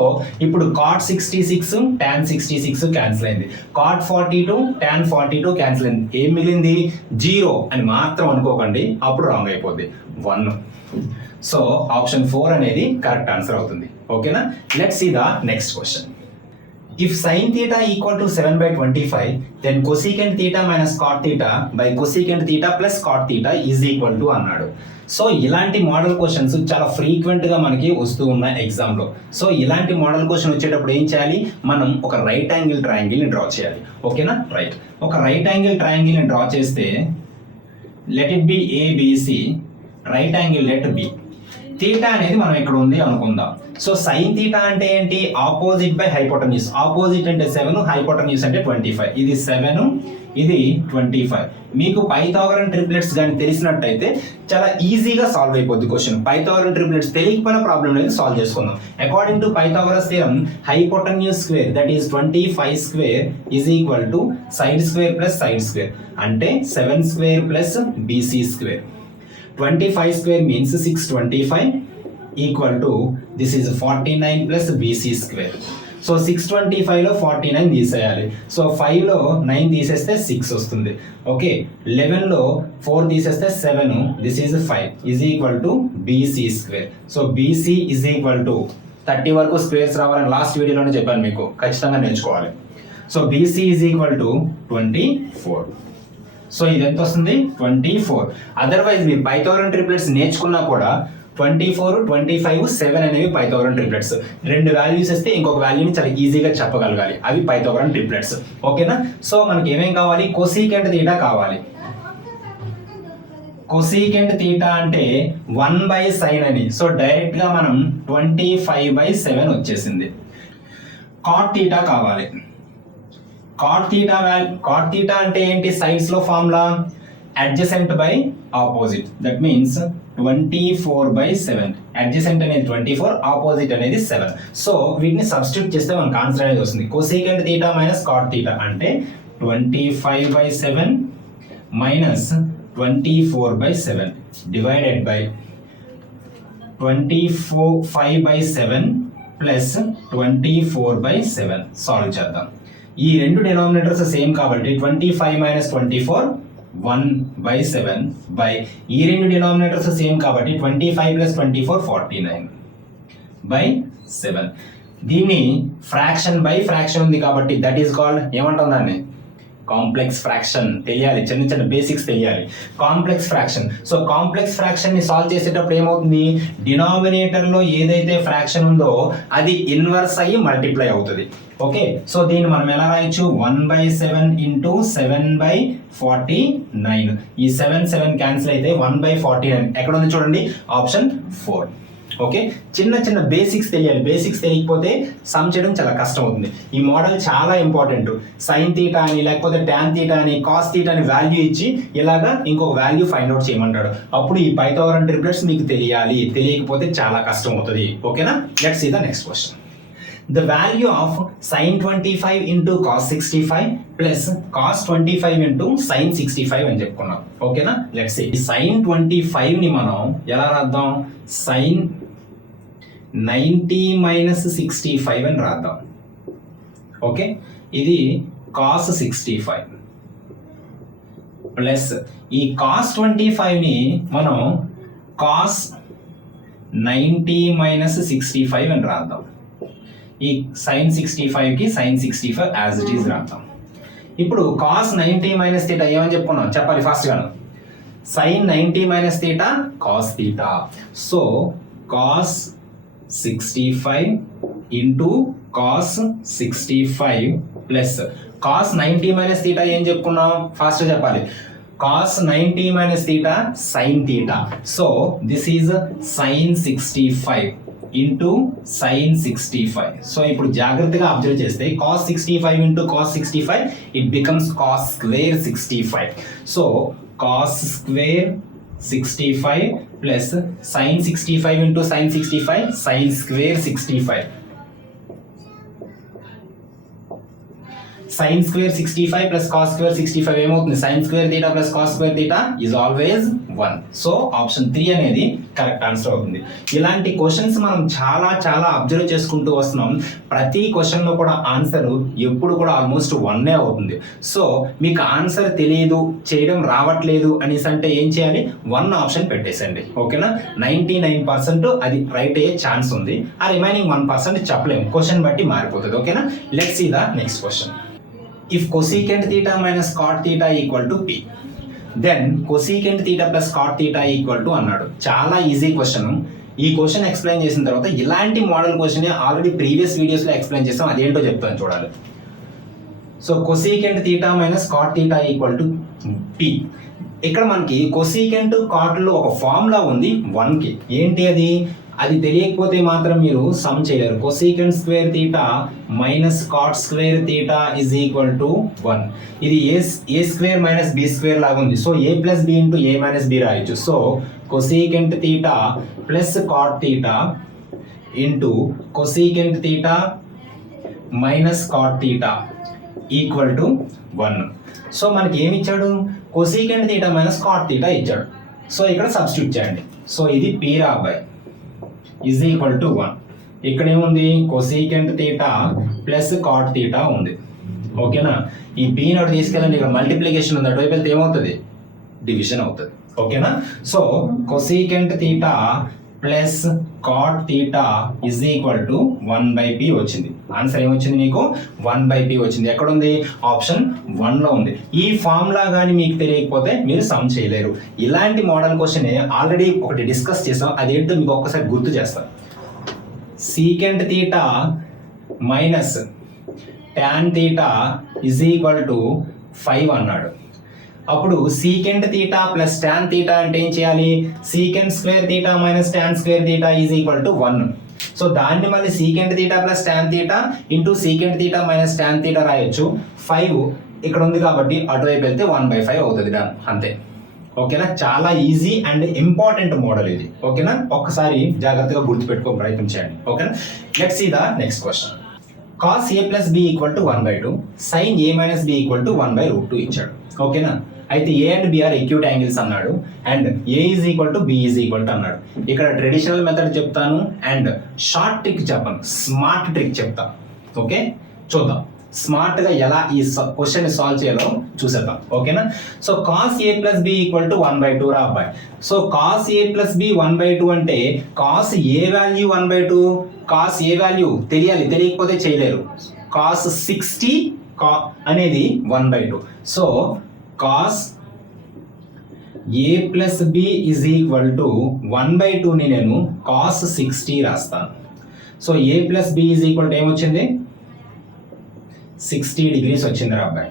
ఇప్పుడు cot 66 tan 66 క్యాన్సిల్ అయింది, cot 42 tan 42 క్యాన్సిల్ అయింది. ఏం మిగిలింది 0 అని మాత్రం అనుకోకండి, అప్పుడు రాంగ్ అయిపోద్ది 1. సో ఆప్షన్ 4 అనేది కరెక్ట్ ఆన్సర్ అవుతుంది. ఓకేనా, let's see the next question. If sin theta equal to 7/25, then cosecant theta minus cot theta by cosecant theta plus cot theta is equal to అన్నాడు. సో ఇలాంటి model questions చాలా ఫ్రీక్వెంట్గా మనకి వస్తూ ఉన్నాయి ఎగ్జామ్లో. సో ఇలాంటి మోడల్ క్వశ్చన్ వచ్చేటప్పుడు ఏం చేయాలి, మనం ఒక రైట్ యాంగిల్ ట్రయాంగిల్ని డ్రా చేయాలి. ఓకేనా, రైట్. ఒక రైట్ యాంగిల్ ట్రయాంగిల్ని డ్రా చేస్తే let it be ABC, right angle let B. Theta అనేది మనం ఇక్కడ ఉంది అనుకుందాం. సో సైన్ థీటా అంటే ఏంటి, ఆపోజిట్ బై హైపోటన్యూస్. ఆపోజిట్ అంటే 7, హైపోటన్యూస్ అంటే 25. ఇది 7, ఇది 25. మీకు పైథాగరన్ ట్రిప్లెట్స్ కానీ తెలిసినట్టయితే చాలా ఈజీగా సాల్వ్ అయిపోద్ది క్వశ్చన్. పైథాగరన్ ట్రిప్లెట్స్ తెలియకపోయినా ప్రాబ్లం లేదు, సాల్వ్ చేసుకుందాం. According to Pythagoras theorem, hypotenuse square that is 25 square is equal to side square plus side square, అంటే 7 square plus BC square. 25 square means 625 equal to this is 49 plus BC square. So 625 లో 49 తీసేయాలి. So 5 లో 9 తీసేస్తే 6 వస్తుంది. Okay, 11 లో 4 తీసేస్తే 7, this is 5 is equal to BC square. So BC is equal to 30 వరకు squares రావాలని లాస్ట్ వీడియోలోనే చెప్పాను మీకు, ఖచ్చితంగా నేర్చుకోవాలి. So BC is equal to 24. So ఇది ఎంత వస్తుంది, 24. అదర్వైజ్ మీరు పైథాగరన్ ట్రిప్లెట్స్ నేర్చుకున్నా కూడా 24, 25, 7 అనేవి పైథాగరన్ ట్రిప్లెట్స్. 2 వాల్యూస్ ఇస్తే ఇంకొక వాల్యూని చాలా ఈజీగా చెప్పగలగాలి, అవి పైథాగరన్ ట్రిప్లెట్స్. ఓకేనా, సో మనకి ఏమేం కావాలి, కొసీకెంట్ థీటా కావాలి. కొసీకెంట్ థీటా అంటే 1/sin అని. సో డైరెక్ట్ గా మనం 25/7 వచ్చేసింది. కాట్ థీటా కావాలి. కాట్ థీటా అంటే ఏంటి, సైడ్స్ లో formula adjacent by opposite, that means 24/7. Adjacent అనేది 24, ఆపోజిట్ అనేది 7. సో వీటిని సబ్స్టిట్యూట్ చేస్తే మనకు ఆన్సర్ అనేది వస్తుంది. Cosecant theta minus cot theta అంటే 25/7 minus 24/7 divided by 25/7 plus 24/7. Solve చేద్దాం. ఈ రెండు డినామినేటర్స్ సేమ్ కాబట్టి 25 మైనస్ 24 1/7 బై ఈ రెండు డినామినేటర్స్ సేమ్ కాబట్టి 25 ప్లస్ 24 49/7. దీన్ని ఫ్రాక్షన్ బై ఫ్రాక్షన్ ఉంది కాబట్టి దట్ ఈస్ కాల్డ్ ఏమంటాం దాన్ని, కాంప్లెక్స్ ఫ్రాక్షన్. తెలియాలి, చిన్న చిన్న బేసిక్స్ తెలియాలి. Complex fraction. So complex fraction ని సాల్వ్ చేసేటప్పుడు ఏమవుతుంది, డినామినేటర్ లో ఏదైతే ఫ్రాక్షన్ ఉందో అది ఇన్వర్స్ అయ్యి మల్టిప్లై అవుతుంది. ఓకే, సో దీన్ని మనం ఎలా రాయొచ్చు, 1/7 ఇంటూ 7/49. ఈ 7 క్యాన్సిల్ అయితే 1/49 ఎక్కడ ఉంది చూడండి, ఆప్షన్ 4. ఓకే, చిన్న చిన్న బేసిక్స్ తెలియాలి. బేసిక్స్ తెలియకపోతే సమ్ చేయడం చాలా కష్టం అవుతుంది. ఈ మోడల్ చాలా ఇంపార్టెంట్. సైన్ థీటా అని లేకపోతే టాన్ థీటా అని కాస్ థీటా అని వాల్యూ ఇచ్చి ఇలాగా ఇంకొక వాల్యూ ఫైండ్ అవుట్ చేయమంటాడు. అప్పుడు ఈ పైథాగరన్ ట్రిప్లెట్స్ మీకు తెలియాలి, తెలియకపోతే చాలా కష్టం అవుతుంది. ఓకేనా, let's see the next question. The value of sin 25 into cos 65 plus cos 25 into sin 65 అని చెప్పుకున్నాం. ఓకేనా, లెట్స్ సీ. sin 25 ని మనం ఎలా రాద్దాం, sin 90 మైనస్ 65 అని రాద్దాం. ఓకే, ఇది cos 65 ప్లస్ ఈ cos 25 ని మనం cos 90 మైనస్ 65 అని రాద్దాం. ఈ sin 65 కి sin 65 యాజ్ ఇట్ ఈస్ రాద్దాం. ఇప్పుడు cos 90 మైనస్ థీటా ఏమని చెప్పుకున్నాం చెప్పాలి ఫాస్ట్ గాను. sin 90 minus theta cos theta. So cos 65 into cos 65 plus cos 90 minus theta ఏం చెప్పుకున్నాం ఫాస్ట్ చెప్పాలి. cos 90 minus theta sin theta. So this is sin 65 into sin 65. So ఇప్పుడు జాగ్రత్తగా అబ్జర్వ్ చేస్తే cos 65 into cos 65 it becomes cos square 65. So cos square 65 plus sin 65 into sin 65 sin square 65. Sine square 65 plus cos square 65 ఏమవుతుంది? Sign square theta plus cos square theta is always 1. So option 3 అనేది correct answer అవుతుంది. ఇలాంటి questions మనం చాలా చాలా observe చేసుకుంటూ వస్తున్నాం. ప్రతి క్వశ్చన్ లో కూడా ఆన్సర్ ఎప్పుడు కూడా ఆల్మోస్ట్ 1 అవుతుంది. సో మీకు ఆన్సర్ తెలియదు, చేయడం రావట్లేదు అనేసి అంటే ఏం చేయాలి? 1 ఆప్షన్ పెట్టేసండి. ఓకేనా? 99% అది రైట్ అయ్యే ఛాన్స్ ఉంది. ఆ రిమైనింగ్ 1% చెప్పలేము, క్వశ్చన్ బట్టి మారిపోతుంది. ఓకేనా? Let's see the next question. If cosecant theta minus cot theta equal to p, then cosecant theta plus cot theta equal to అన్నాడు. చాలా ఈజీ క్వశ్చన్. ఈ క్వశ్చన్ ఎక్స్ప్లెయిన్ చేసిన తర్వాత ఇలాంటి model question already previous videos లో explain చేస్తాం, అదేంటో చెప్తాను చూడాలి. So cosecant theta minus cot theta equal to p. ఇక్కడ మనకి cosecant cot లో ఒక ఫార్ములా ఉంది 1 కి. ఏంటి అది? అది తెలియకపోతే మాత్రం మీరు సమ్ చేయలేరు. cosecant square theta minus cot square theta is equal to 1. ఇది A square minus B square లాగా ఉంది. సో ఏ ప్లస్ బి ఇంటూ ఏ మైనస్ బి రాయొచ్చు. So cosecant theta plus cot theta into cosecant theta minus cot theta equal to 1. So మనకి ఏమి ఇచ్చాడు? cosecant theta minus cot theta ఇచ్చాడు. So ఇక్కడ substitute చేయండి. So ఇది పీ రాబాయ్ ఈజ్ ఈక్వల్ టు 1. ఇక్కడ ఏముంది? cosecant theta plus cot theta ఉంది. ఓకేనా? ఈ పీ నోట్ తీసుకెళ్ళండి. ఇక్కడ మల్టిప్లికేషన్ ఉంది, అటువైపు వెళ్తే ఏమవుతుంది? డివిజన్ అవుతుంది. ఓకేనా? So cosecant theta plus cot theta is equal to 1/p వచ్చింది. ఆన్సర్ ఏమొచ్చింది నీకు? 1/p వచ్చింది. ఎక్కడ ఉంది? ఆప్షన్ 1 లో ఉంది. ఈ ఫార్ములా కానీ మీకు తెలియకపోతే మీరు సమ్ చేయలేరు. ఇలాంటి మోడల్ క్వశ్చన్ ఆల్రెడీ ఒకటి డిస్కస్ చేసాం, అదేంటో మీకు ఒక్కసారి గుర్తు చేస్తాను. secant theta minus tan theta is equal to 5 అన్నాడు. అప్పుడు secant theta plus tan theta అంటే ఏం చేయాలి? secant square theta minus tan square theta is equal to 1. So దాన్ని మళ్ళీ secant theta plus tan theta into secant theta minus tan theta రాయొచ్చు. 5 ఇక్కడ ఉంది కాబట్టి అటువైపు వెళ్తే 1/5 అవుతుంది. దాని అంతే. ఓకేనా? చాలా ఈజీ అండ్ ఇంపార్టెంట్ మోడల్ ఇది. ఓకేనా? ఒక్కసారి జాగ్రత్తగా గుర్తుపెట్టుకో ప్రయత్నించండి. ఓకేనా? Let's see the next question. cos a plus b equal to 1/2, sin a minus b equal to 1/√2 ఇచ్చాడు. ఓకేనా? అయితే A and B are acute angles అన్నాడు, and A is equal to B is equal to అన్నాడు. ఇక్కడ traditional method చెప్తాను and short trick చెప్పను, smart trick చెప్తాను. Okay, చూద్దాం స్మార్ట్ గా ఎలా ఈ క్వశ్చన్ సాల్వ్ చేయాలో చూసేద్దాం. ఓకేనా? So cos a plus b equal to 1/2 రా అబ్బాయి. So cos a plus b 1/2 అంటే cos a value 1/2, cos a value తెలియాలి, తెలియకపోతే చేయలేరు. cos 60 అనేది 1/2. So cos a plus b is equal to 1/2 ని నేను cos 60 రాస్తాను. So a plus b is equal to ఏమొచ్చింది? 60 degrees వచ్చింది రా అబ్బాయి.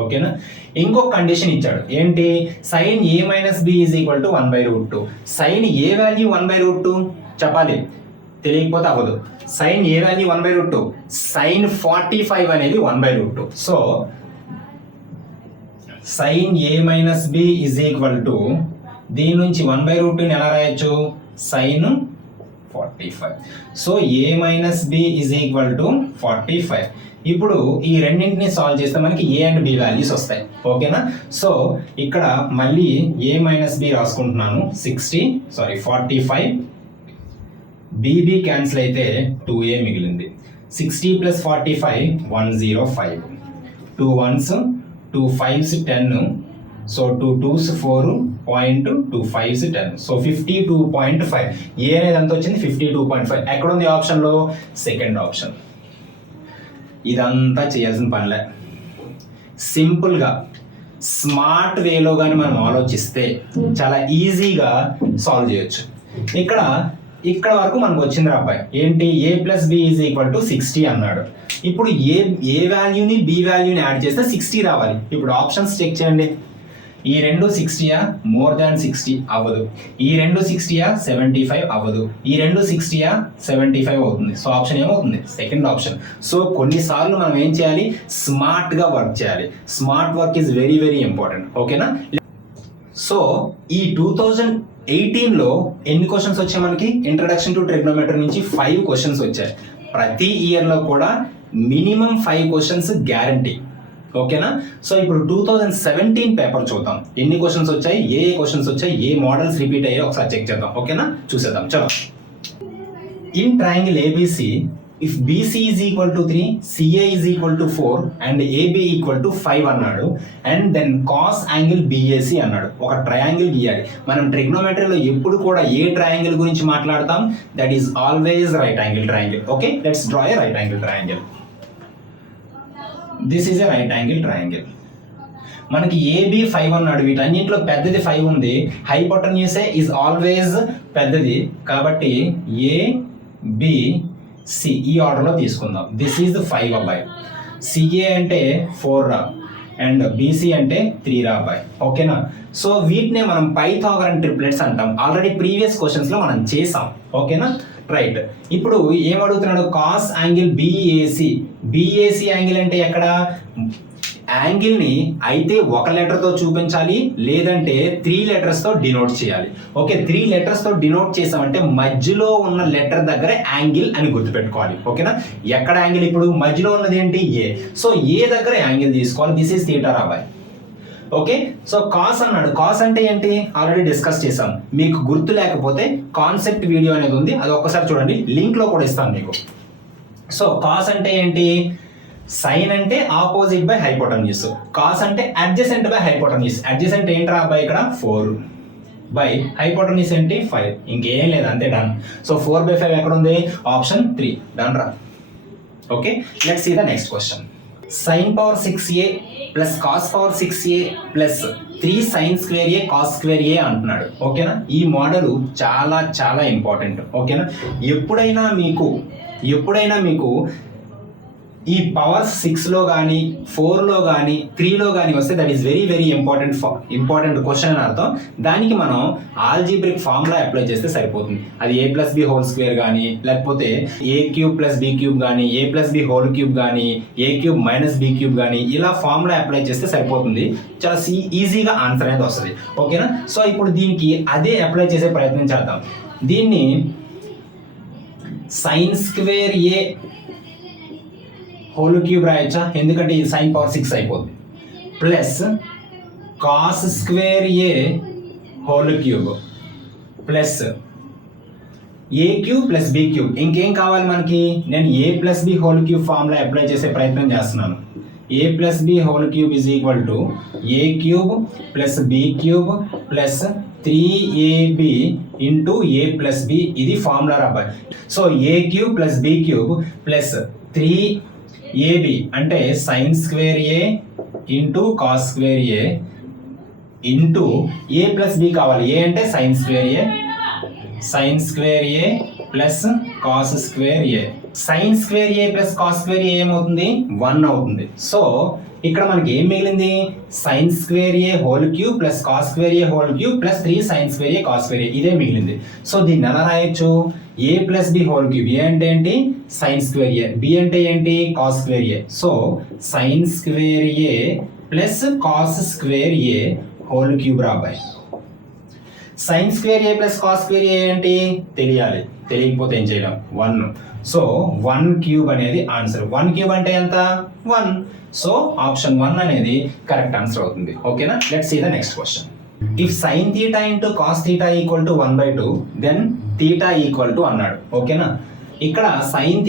ఓకేనా? ఇంకొక కండిషన్ ఇచ్చాడు. ఏంటి? sin a minus b is equal to 1/√2. sin a value 1/√2 చెప్పాలి, తెలియకపోతే అవ్వదు. sin a వాల్యూ 1/√2, sin 45 అనేది 1/√2. So sin a minus b is equal to దీని నుంచి 1/√2 ని ఎలా రాయొచ్చు? sin 45. So a minus b is equal to 45. ఇప్పుడు ఈ రెండింటిని సాల్వ్ చేస్తే మనకి a అండ్ b వాల్యూస్ వస్తాయి. ఓకేనా? సో ఇక్కడ మళ్ళీ a minus b రాసుకుంటున్నాను. 45 bb cancel అయితే 2a మిగిలింది. 60 plus 45 105, 2 1s 2 5s 10, so 2 2s 4, 2 5s 10, so 52.5. ఏ అనేది ఎంత వచ్చింది? 52.5. ఎక్కడ ఉంది ఆప్షన్ లో? Second option. ఇదంతా చేయాల్సిన పనిలే, సింపుల్ గా స్మార్ట్ వేలో కానీ మనం ఆలోచిస్తే చాలా ఈజీగా సాల్వ్ చేయొచ్చు. ఇక్కడ వరకు మనకు వచ్చింది అబ్బాయి. ఏంటి? a plus B is equal to 60 అన్నాడు. ఇప్పుడు ఏ వాల్యూని బి వాల్యూని యాడ్ చేస్తే 60 రావాలి. ఇప్పుడు ఆప్షన్స్ చెక్ చేయండి. ఈ రెండు 60యా? మోర్ దాన్ 60 అవ్వదు. ఈ రెండు 60యా? 75 అవ్వదు. ఈ రెండు 60యా? 75 అవుతుంది. సో ఆప్షన్ ఏమవుతుంది? Second option. సో కొన్నిసార్లు మనం ఏం చేయాలి? స్మార్ట్ గా వర్క్ చేయాలి. Smart work is very very important. ఓకేనా? సో ఈ 2018లో ఎన్ని క్వశ్చన్స్ వచ్చాయి మనకి? ఇంట్రడక్షన్ టు ట్రిగ్నోమెట్రీ నుంచి 5 క్వశ్చన్స్ వచ్చాయి. ప్రతి ఇయర్ లో కూడా మినిమం 5 క్వశ్చన్స్ గ్యారంటీ. ఓకేనా. సో ఇప్పుడు 2017 పేపర్ చూద్దాం, ఎన్ని క్వశ్చన్స్ వచ్చాయి, ఏ క్వశ్చన్స్ వచ్చాయి, ఏ మోడల్స్ రిపీట్ అయ్యాయో ఒకసారి చెక్ చేద్దాం. ఓకేనా, చూసేద్దాం. చలో. In triangle ABC, if BC is equal to 3, CA is equal to 4 and AB equal to 5 అన్నాడు. And then cos angle BAC అన్నాడు. ఒక ట్రయాంగిల్ గీయాలి. మనం ట్రిగ్నోమెట్రీలో ఎప్పుడు కూడా ఏ ట్రయాంగిల్ గురించి మాట్లాడతాం, that is always right angle triangle. Okay, let's draw A right angle triangle. This is a right angle triangle. మనకి ఏబి 5 అన్నాడు. వీటన్నింటిలో పెద్దది 5 ఉంది. హైపోటెన్యూస్ ఈజ్ ఆల్వేస్ పెద్దది కాబట్టి ఏబి సి ఈ ఆర్డర్లో తీసుకుందాం. దిస్ ఈజ్ 5 అబ్బాయి. సిఏ అంటే 4 రా అండ్ బీసీ అంటే 3 రా అబ్బాయి. ఓకేనా. సో వీటినే మనం పైథాగరన్ ట్రిప్లెట్స్ అంటాం. ఆల్రెడీ ప్రీవియస్ క్వశ్చన్స్లో మనం చేసాం. ఓకేనా, రైట్. ఇప్పుడు ఏం అడుగుతున్నాడు, cos angle BAC. BAC angle అంటే ఎక్కడ, యాంగిల్ని అయితే ఒక లెటర్తో చూపించాలి, లేదంటే 3 లెటర్స్తో డినోట్ చేయాలి. ఓకే, 3 లెటర్స్తో డినోట్ చేసామంటే మధ్యలో ఉన్న లెటర్ దగ్గర యాంగిల్ అని గుర్తుపెట్టుకోవాలి. ఓకేనా, ఎక్కడ యాంగిల్, ఇప్పుడు మధ్యలో ఉన్నది ఏంటి, ఏ. సో ఏ దగ్గర యాంగిల్ తీసుకోవాలి, దిస్ ఈస్ థీటా రాబాయ్. ఓకే, సో కాస్ అన్నాడు. కాస్ అంటే ఏంటి, ఆల్రెడీ డిస్కస్ చేసాం. మీకు గుర్తు లేకపోతే కాన్సెప్ట్ వీడియో అనేది ఉంది, అది ఒక్కసారి చూడండి, లింక్లో కూడా ఇస్తాను మీకు. సో కాస్ అంటే ఏంటి, సైన్ అంటే ఆపోజిట్ బై హైపోటెన్యూస్, కాస్ అంటే అడ్జసెంట్ బై హైపోటెన్యూస్. అడ్జసెంట్ ఏంట్రా అబ్బాయి ఇక్కడ 4 బై హైపోటెన్యూస్ ఏంటి 5. ఇంకేం లేదు, అంతే, డన్. సో 4/5 ఎక్కడ ఉంది, ఆప్షన్ 3, డన్ రా. Okay, let's see the next question. sin power 6a plus cos power 6a plus 3 sin square a cos square a అంటున్నాడు. ఓకేనా, ఈ మోడల్ చాలా చాలా ఇంపార్టెంట్. ఓకేనా, ఎప్పుడైనా మీకు ఈ పవర్ 6లో కానీ 4లో కానీ 3లో కానీ వస్తే that is very very important question అని అర్థం. దానికి మనం ఆల్జీబ్రిక్ ఫార్ములా అప్లై చేస్తే సరిపోతుంది. అది a+b² కానీ, లేకపోతే a³ + b³ కానీ, a+b³ కానీ, a³ - b³ కానీ, ఇలా ఫార్ములా అప్లై చేస్తే సరిపోతుంది. చాలా ఈజీగా ఆన్సర్ అనేది వస్తుంది. ఓకేనా, సో ఇప్పుడు దీనికి అదే అప్లై చేసే ప్రయత్నం చేద్దాం. దీన్ని sin² a³ రాయొచ్చా, ఎందుకంటే ఇది sin power 6 అయిపోతుంది, plus cos² a³ plus a³ + b³. ఇంకేం కావాలి మనకి, నేను a+b³ ఫార్ములా అప్లై చేసే ప్రయత్నం చేస్తున్నాను. a+b³ = a³ + b³ plus 3ab × a+b. ఇది formula రాబాయ్. So a³ + b³ plus 3ab అంటే sin² a × cos² a into a+b కావాలి. ఏ అంటే sin² a plus cos² a. sin² a plus cos² a ఏమవుతుంది, 1 అవుతుంది. So ఇక్కడ మనకి ఏం మిగిలింది, sin² a³ plus cos² a³ plus 3 sin² a cos² a, ఇదే మిగిలింది. సో దీన్ని ఎలా రాయొచ్చు, a+b³. ఏ అంటే ఏంటి, sin² a, b అంటే ఏంటి, cos² a. So sin² a plus cos² a³ రాబాయ్. sin² a plus cos² a ఏంటి తెలియాలి, తెలియకపోతే ఏం చేయలేం, 1. సో 1³ అనేది ఆన్సర్. 1³ అంటే ఎంత, 1. సో ఆప్షన్ 1 అనేది కరెక్ట్ ఆన్సర్ అవుతుంది. ఓకేనా, let's see the next question. If sin θ × cos θ = 1/2 then θ = అన్నాడు. ఓకేనా, ఇక్కడ sin θ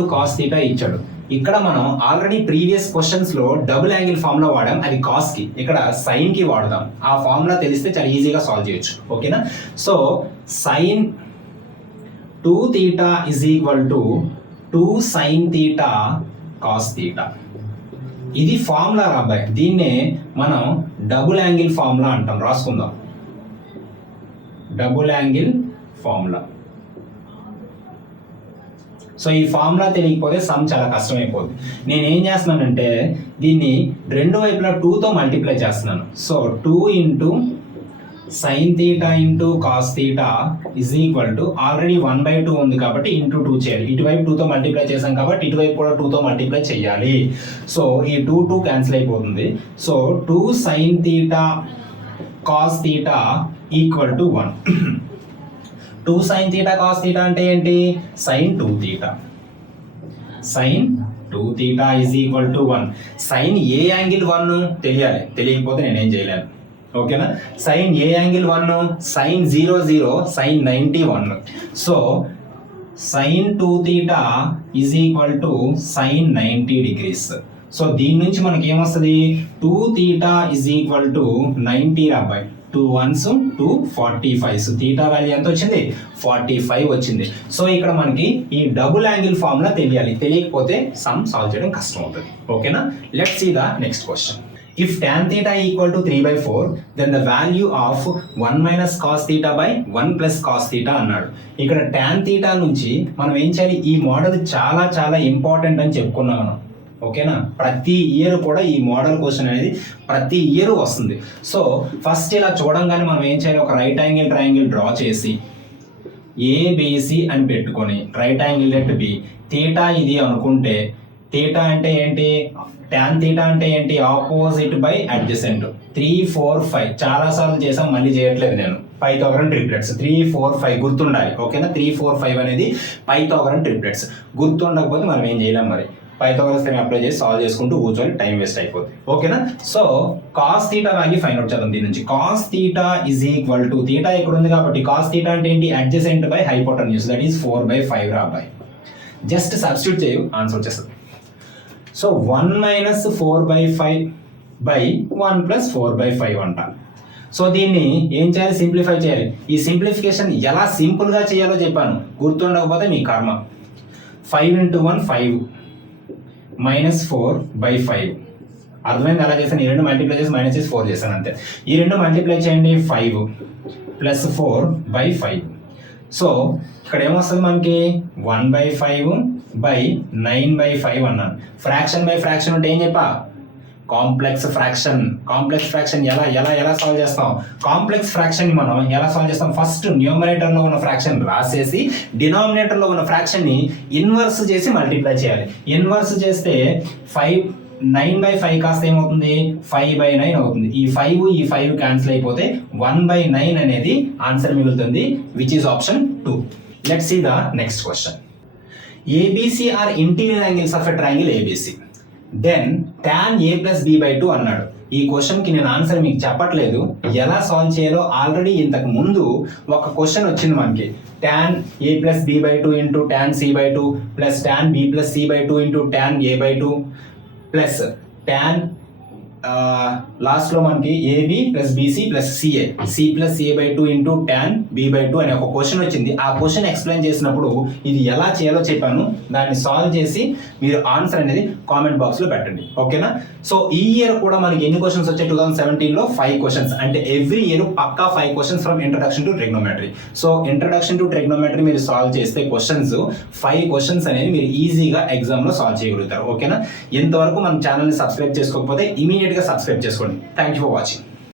× cos θ ఇచ్చాడు. ఇక్కడ మనం ఆల్రెడీ ప్రీవియస్ క్వశ్చన్స్ లో డబుల్ యాంగిల్ ఫార్ములా వాడాం, అది కాస్ కి, ఇక్కడ సైన్ కి వాడదాం. ఆ ఫార్ములా తెలిస్తే చాలా ఈజీగా సాల్వ్ చేయొచ్చు. ఓకేనా, సో sin 2θ = 2 sin θ cos θ. ఇది ఫార్ములా రాబాయ్. దీన్నే మనం డబుల్ యాంగిల్ ఫార్ములా అంటాం. రాసుకుందాం, డబుల్ యాంగిల్ ఫార్ములా. సో ఈ ఫార్ములా తెలియకపోతే సమ్ చాలా కష్టమైపోతుంది. నేను ఏం చేస్తున్నానంటే దీన్ని రెండు వైపులా 2తో మల్టిప్లై చేస్తున్నాను. సో 2 × sin θ × cos θ ఆల్రెడీ 1/2 ఉంది కాబట్టి ఇంటూ 2 చేయాలి. ఇటువైపు 2తో మల్టిప్లై చేసాం కాబట్టి ఇటువైపు కూడా 2తో మల్టిప్లై చేయాలి. సో ఈ 2 క్యాన్సిల్ అయిపోతుంది. So 2 sin θ cos θ = 1. 2 sin θ cos θ అంటే ఏంటి, sin 2θ. sin 2 theta is equal to 1. Sin ఏ యాంగిల్ 1 తెలియాలి, తెలియకపోతే నేనేం చేయలేను. ఓకేనా? సైన్ ఏ angle 1, sine 0 0, sine 90 1. So sine 2 theta is equal to sine 90 degrees. So దీని నుంచి మనకి ఏమొస్తుంది, 2 theta is equal to 90 రాబాయ్, 2 1s 2 45. So theta value ఎంత వచ్చింది, 45 వచ్చింది. సో ఇక్కడ మనకి ఈ డబుల్ యాంగిల్ ఫార్ములా తెలియాలి, తెలియకపోతే సమ్ సాల్వ్ చేయడం కష్టం అవుతుంది. ఓకేనా? Let's see the next question. If tan theta equal to 3/4, then the value of 1 minus cos theta by 1 plus cos theta అన్నాడు. ఇక్కడ tan theta నుంచి మనం ఏం చేయాలి, ఈ మోడల్ చాలా చాలా ఇంపార్టెంట్ అని చెప్పుకున్నాం మనం. ఓకేనా? ప్రతి ఇయర్ కూడా ఈ మోడల్ క్వశ్చన్ అనేది ప్రతి ఇయర్ వస్తుంది. సో ఫస్ట్ ఇలా చూడంగానే మనం ఏం చేయాలి, ఒక రైట్ యాంగిల్ ట్రయాంగిల్ డ్రా చేసి ఏబిసి అని పెట్టుకొని right angle at B, theta ఇది అనుకుంటే, థీటా అంటే ఏంటి, tan theta అంటే ఏంటి, ఆపోజిట్ బై అడ్జసెంట్. 3 4 5 చాలా సార్లు చేసాం, మళ్ళీ చేయట్లేదు నేను. పైథాగరన్ ట్రిప్లెట్స్ 3 4 5 గుర్తుండాలి. ఓకేనా? 3 4 5 అనేది పైథాగరన్ ట్రిప్లెట్స్. గుర్తుండకపోతే మనం ఏం చేయలేం, మరి పైథాగరస్ థియరం అప్లై చేసి సాల్వ్ చేసుకుంటూ కూర్చొని టైం వేస్ట్ అయిపోతుంది. ఓకేనా? So cos theta value find out చేద్దాం. దీని నుంచి cos theta is equal to, theta ఇక్కడ ఉంది కాబట్టి కాస్ థీటా అంటే ఏంటి, adjacent by hypotenuse, that is 4/5 రాబాయ్. జస్ట్ సబ్స్టిట్యూట్ చేయు, ఆన్సర్ వచ్చేస్తుంది. సో 1 minus 4/5 by 1 plus 4/5 అంట. సో దీన్ని ఏం చేయాలి, సింప్లిఫై చేయాలి. ఈ సింప్లిఫికేషన్ ఎలా సింపుల్గా చేయాలో చెప్పాను, గుర్తుండకపోతే మీ కర్మ. 5 into 1 5 minus 4/5. అర్థమైంది ఎలా చేశాను, ఈ రెండు మల్టిప్లై చేసి మైనస్ చేసి 4 చేశాను అంతే. ఈ రెండు మల్టిప్లై చేయండి, 5 plus 4/5. సో ఇక్కడ ఏమొస్తుంది మనకి, 1/5 by 9/5 అన్నాను. ఫ్రాక్షన్ బై ఫ్రాక్షన్ అంటే ఏం చెప్పా, కాంప్లెక్స్ ఫ్రాక్షన్. కాంప్లెక్స్ ఫ్రాక్షన్ ఎలా ఎలా ఎలా సాల్వ్ చేస్తాం, కాంప్లెక్స్ ఫ్రాక్షన్ మనం ఎలా సాల్వ్ చేస్తాం, ఫస్ట్ న్యూమరేటర్ లో ఉన్న ఫ్రాక్షన్ రాసేసి డినామినేటర్ లో ఉన్న ఫ్రాక్షన్ ని ఇన్వర్స్ చేసి మల్టిప్లై చేయాలి. ఇన్వర్స్ చేస్తే 9/5 కాస్త ఏమవుతుంది, 5/9 అవుతుంది. ఈ 5 క్యాన్సిల్ అయిపోతే 1/9 అనేది ఆన్సర్ మిగులుతుంది, which is option 2. Let's see the next question. ABC are interior angles of a triangle ABC. Then tan A plus B/2 అన్నాడు. ఈ క్వశ్చన్ కి నేను ఆన్సర్ మీకు చెప్పట్లేదు, ఎలా సాల్వ్ చేయాలో ఆల్రెడీ ఇంతకు ముందు ఒక క్వశ్చన్ వచ్చింది మనకి. tan A plus B/2 into tan C/2 plus tan B plus C/2 into tan A/2 plus tan last లో మనకి AB plus BC plus CA, C plus A/2 into tan B/2 అనే ఒక question వచ్చింది. ఆ question explain చేసినప్పుడు ఇది ఎలా చేయాలో చెప్పాను, దాన్ని సాల్వ్ చేసి మీరు ఆన్సర్ అనేది కామెంట్ బాక్స్ లో పెట్టండి. ఓకేనా? సో ఈ ఇయర్ కూడా మనకి ఎన్ని క్వశ్చన్స్ వచ్చాయి, 2017 లో 5 క్వశ్చన్స్. అంటే ఎవ్రీ ఇయర్ పక్కా 5 questions from introduction to trigonometry. So introduction to trigonometry మీరు సాల్వ్ చేస్తే క్వశ్చన్స్ 5 క్వశ్చన్స్ అనేది మీరు ఈజీగా ఎగ్జామ్ లో సాల్వ్ చేయగలుగుతారు. ఓకేనా? ఇంతవరకు మన ఛానల్ ని సబ్స్క్రైబ్ చేసుకోకపోతే ఇమీడియట్ గా సబ్స్క్రైబ్ చేసుకోండి. Thank you for watching.